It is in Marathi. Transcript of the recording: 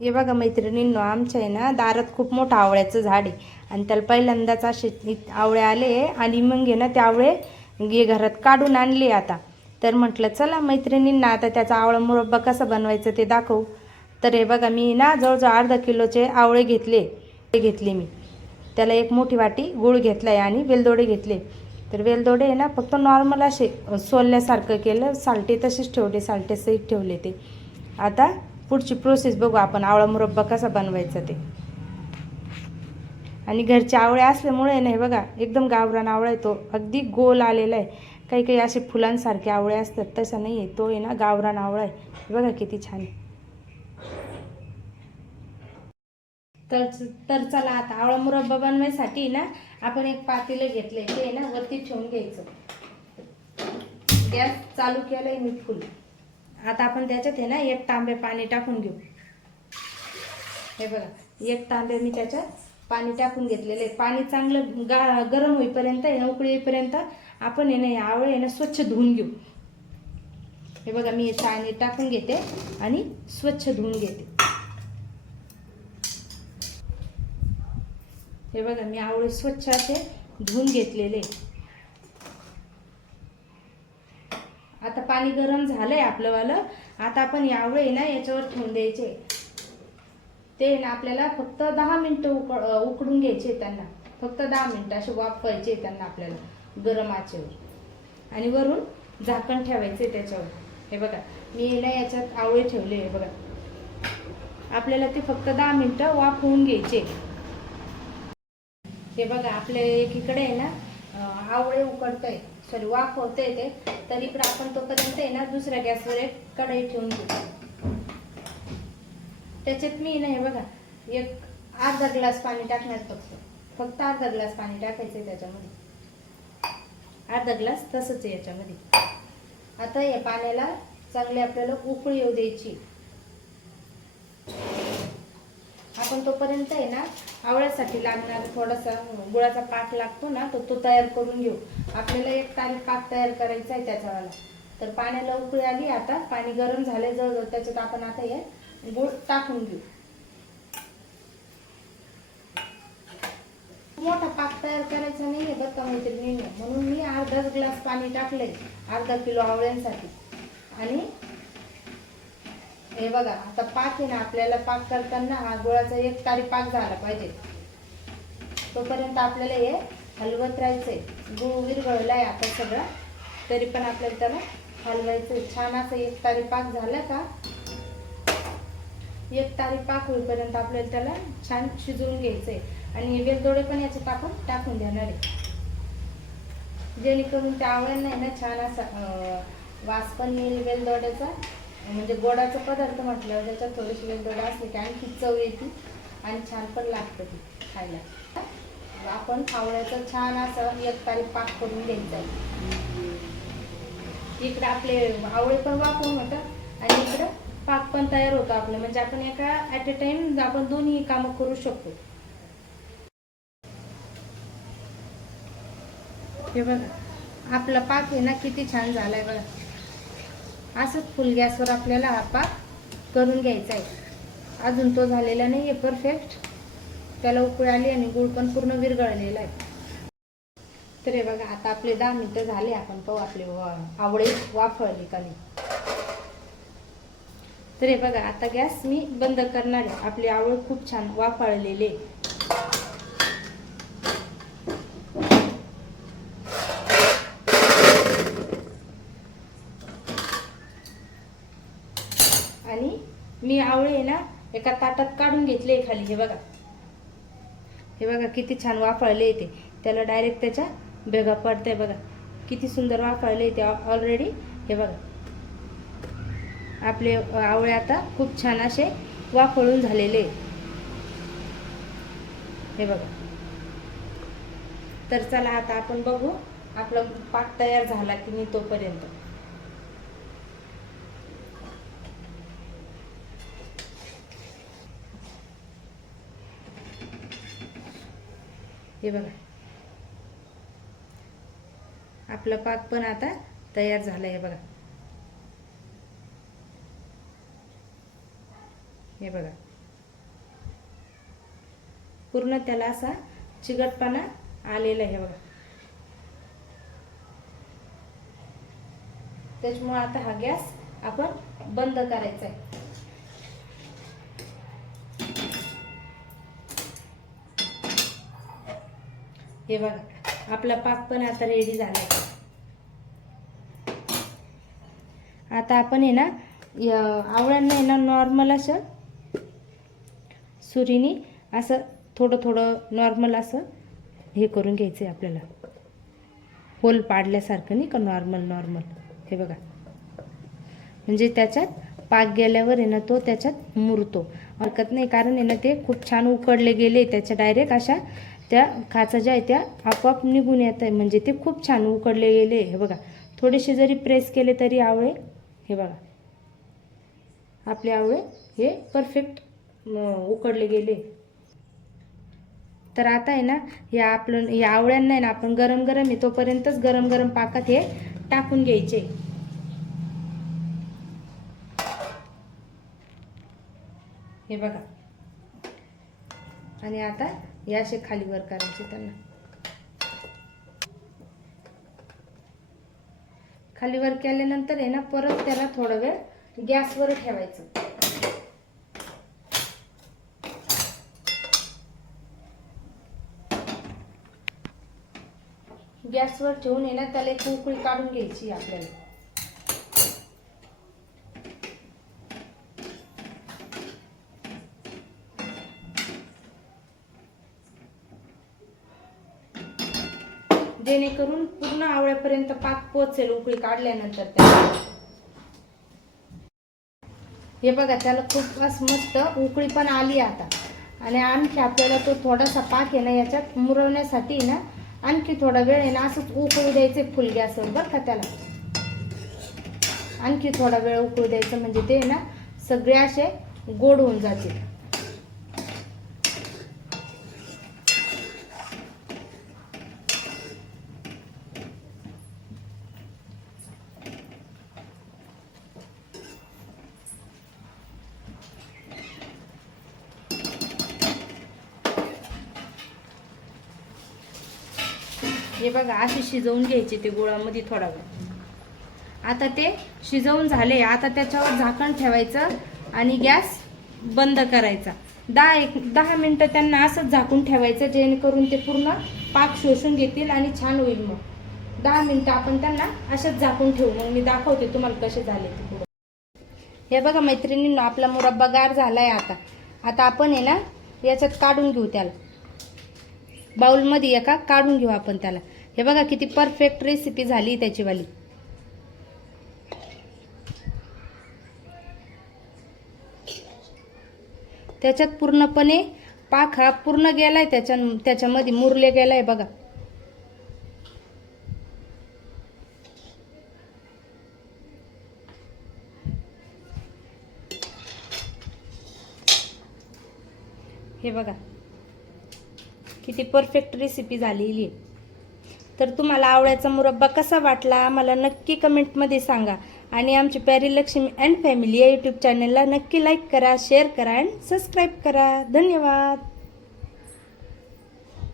हे बघा मैत्रिणींनो, आमच्या आहे ना दारात खूप मोठं आवळ्याचं झाड आहे आणि त्याला पहिल्यांदाच असे आवळे आले आणि मग आहे ना ते आवळे घरात काढून आणले आता. तर म्हटलं चला मैत्रिणींना आता त्याचा आवळा मुरब्बा कसा बनवायचा ते दाखवू. तर हे बघा मी ना जवळजवळ अर्धा किलोचे आवळे घेतले मी. त्याला एक मोठी वाटी गूळ घेतला आहे आणि वेलदोडे घेतले. तर वेलदोडे आहे ना फक्त नॉर्मल असे सोलल्यासारखं केलं, सालटे तसेच ठेवले, सालटे सहित ठेवले ते. आता पुढची प्रोसेस बघू आपण, आवळा मुरब्बा कसा बनवायचा ते. आणि घरचे आवळे असल्यामुळे नाही बघा एकदम गावरान आवळा आहे तो, अगदी गोल आलेला आहे. काही काही असे फुलांसारखे आवळे असतात, तसा नाही आहे तो, आहे ना गावरान आवळा आहे. बघा किती छान आहे. तर चला आता आवळा मुरब्बा बनवायसाठी ना आपण एक पातेलं घेतलंय, ते ना वरती ठेवून घ्यायचं. गॅस चालू केलाय मी फुल. आता आपण त्याच्यात आहे ना एक तांबे पाणी टाकून घेऊ. हे बघा एक तांबे मी त्याच्यात पाणी टाकून घेतलेले. पाणी चांगलं गरम होईपर्यंत आहे ना, उकळी येईपर्यंत आपण आहे ना आवळे आहे ना स्वच्छ धुवून घेऊ. हे बघा मी पाणी टाकून घेते आणि स्वच्छ धुवून घेते. हे बघा मी आवळे स्वच्छ असे धुवून घेतलेले. आता पाणी गरम झालंय आपलंवालं. आता आपण हे आवळे ना याच्यावर ठेवून द्यायचे. ते ना आपल्याला फक्त 10 मिनिटं उकडून घ्यायचे. त्यांना फक्त 10 मिनिटं असे वाफवायचे त्यांना आपल्याला गरम आचेवर, आणि वरून झाकण ठेवायचे त्याच्यावर. हे बघा मी ना याच्यात आवळे ठेवले. हे बघा आपल्याला ते फक्त 10 मिनिटं वाफवून घ्यायचे. हे बघा आपल्या एकीकडे आहे ना आवळे उकडतंय, सॉरी वाफवतंय ते. तर इकडे आपण तोपर्यंत आहे ना दुसऱ्या गॅसवर एक कढई ठेवून घेऊ. त्याच्यात मी ना हे बघा एक अर्धा ग्लास पाणी टाकणार. फक्त अर्धा ग्लास पाणी टाकायचंय त्याच्यामध्ये, अर्धा ग्लास तसंच आहे याच्यामध्ये. आता या पाण्याला चांगली आपल्याला उकळी येऊ द्यायची. आपण तोपर्यंत आहे ना आवळ्यासाठी लागणारा थोडासा गुळाचा पाक लागतो ना, तो तयार करून घेऊ. आपल्याला एक पाक तयार करायचा आहे त्याच्यावाला. तर पाण्याला उकळी आली, आता पाणी गरम झाले जवळजवळ, त्याच्यात आपण आता हे गुळ टाकून घेऊ. मोठा पाक तयार करायचा नाहीये बरं का मैत्रिणींनो, म्हणून मी अर्धाच ग्लास पाणी टाकलंय अर्धा किलो आवळ्यांसाठी. आणि हे बघा आता पाक आहे ना, आपल्याला पाक करताना हा गुळाचा एक तारी पाक झाला पाहिजे. तोपर्यंत आपल्याला हे हलवत राहायचंय. गुळ विरघळलाय आता सगळं, तरी पण आपल्याला त्याला हलवायचंय. छान असं एक तारी पाक झाला का, एक तारी पाक होईपर्यंत आपल्याला त्याला छान शिजवून घ्यायचंय. आणि वेलदोडे पण याच्यात आपण टाकून देणार आहे, जेणेकरून त्या आवळ्यांना ना छान असा वास पण येईल वेलदोड्याचा. म्हणजे गोडाचा पदार्थ म्हटल्यावर त्याच्यात थोडीशी वेलदोडे असले की आणखी चव येते आणि छान पण लागतं ती खायला. आपण आवळ्याचा छान असं एक तारी पाक करून घ्यायचा आहे. इकडे आपले आवळे पण वाफवून होतात आणि इकडं पाक पण तयार होतो आपलं. म्हणजे आपण एका ॲट अ टाइम आपण दोन्ही कामं करू शकतो. हे बघा आपला पाक आहे ना किती छान झालाय बघा. असंच फुल गॅसवर आपल्याला हा पाक करून घ्यायचा आहे. अजून तो झालेला नाही आहे परफेक्ट, त्याला उकळी आली आणि गुळ पण पूर्ण विरघळलेला आहे. तर हे बघा आता आपले 10 मिनिटं झाले. आपण पाहू आपले आवळे वाफळले का नाही. तर हे बघा आता गॅस मी बंद करणार आहे. आपले आवळे खूप छान वाफळलेले. आणि मी आवळे ना एका ताटात काढून घेतले खाली. हे बघा, हे बघा किती छान वाफळले ते. त्याला डायरेक्ट त्याच्या भेगा पडतंय बघा, किती सुंदर वाफळले ते ऑलरेडी. हे बघा आपले आवळे आता खूप छान असे वाफळून झालेले. हे बघा. तर चला आता आपण बघू आपला पाक तयार झाला की नाही तोपर्यंत. हे बघा आपला पाक पण आता तयार झाला. हे बघा, हे बघा पूर्ण त्याला असा चिकटपणा आलेला आहे बघा. त्याच्यामुळे आता हा गॅस आपण बंद करायचा आहे. हे बघा आपला पाक पण आता रेडी झाला. आता आपण आहे ना आवळ्यांना आहे ना नॉर्मल असं सुरीने असं थोडं थोडं नॉर्मल असं हे करून घ्यायचं आहे आपल्याला, होल पाडल्यासारखं नाही का, नॉर्मल. हे बघा म्हणजे त्याच्यात पाक गेल्यावर आहे ना तो त्याच्यात मुरतो. हरकत नाही, कारण आहे ना ते खूप छान उकडले गेले, त्याच्या डायरेक्ट अशा त्या खाचा ज्या आहे त्या आपोआप निघून येत आहे, म्हणजे ते खूप छान उकडले गेले. हे बघा थोडेसे जरी प्रेस केले तरी आवळे, हे बघा आपले आवळे हे परफेक्ट उकडले गेले. तर आता आहे ना या आवळ्यांना आहे ना आपण गरम आहे तोपर्यंतच गरम पाकात हे टाकून घ्यायचे. हे बघा आणि आता या असे खाली वर करायचे, त्यांना खाली वर केल्यानंतर आहे ना परत त्याला थोडा वेळ गॅसवर ठेवायचं. गॅसवर ठेवून आहे ना त्याला एक उकळी काढून घ्यायची आपल्याला. जेणेकरून पूर्ण आवळ्यापर्यंत पाक पोहोचेल उकळी काढल्यानंतर त्याला. हे बघा त्याला खूप मस्त उकळी पण आली आता. आणि आणखी आपल्याला तो थोडासा पाक आहे ना याच्यात मुरवण्यासाठी ना आणखी थोडा वेळ आहे ना असंच उकळू द्यायचे फुल गॅसवर बरं का. त्याला आणखी थोडा वेळ उकळू द्यायचं, म्हणजे ते ना सगळे असे गोड होऊन जातील. हे बघा असे शिजवून घ्यायचे ते गुळामध्ये थोडा वेळ. आता ते शिजवून झाले, आता त्याच्यावर झाकण ठेवायचं आणि गॅस बंद करायचा. 10 मिनिटं त्यांना असंच झाकून ठेवायचं, जेणेकरून ते पूर्ण पाक शोषून घेतील आणि छान होईल. मग 10 मिनिटं आपण त्यांना असंच झाकून ठेवू, मग मी दाखवते तुम्हाला कसे झाले ते. हे बघा मैत्रिणींनो आपला मुरब्बा गार झालाय. आता आपण आहे ना याच्यात काढून घेऊ, त्याला बाउलमध्ये एका काढून घेऊ आपण त्याला. हे बघा किती परफेक्ट रेसिपी झाली त्याचीवाली. त्याच्यात पूर्णपणे पाक हा पूर्ण गेलाय, त्याच्यामध्ये मुरले गेलाय बघा. हे बघा किती परफेक्ट रेसिपी झालेली आहे. तर तुम्हाला आवळ्याचा मुरब्बा कसा वाटला मला नक्की कमेंटमध्ये सांगा. आणि आमची प्यारी लक्ष्मी अँड फॅमिली या यूट्यूब चॅनलला नक्की लाईक करा, शेअर करा आणि सबस्क्राईब करा. धन्यवाद.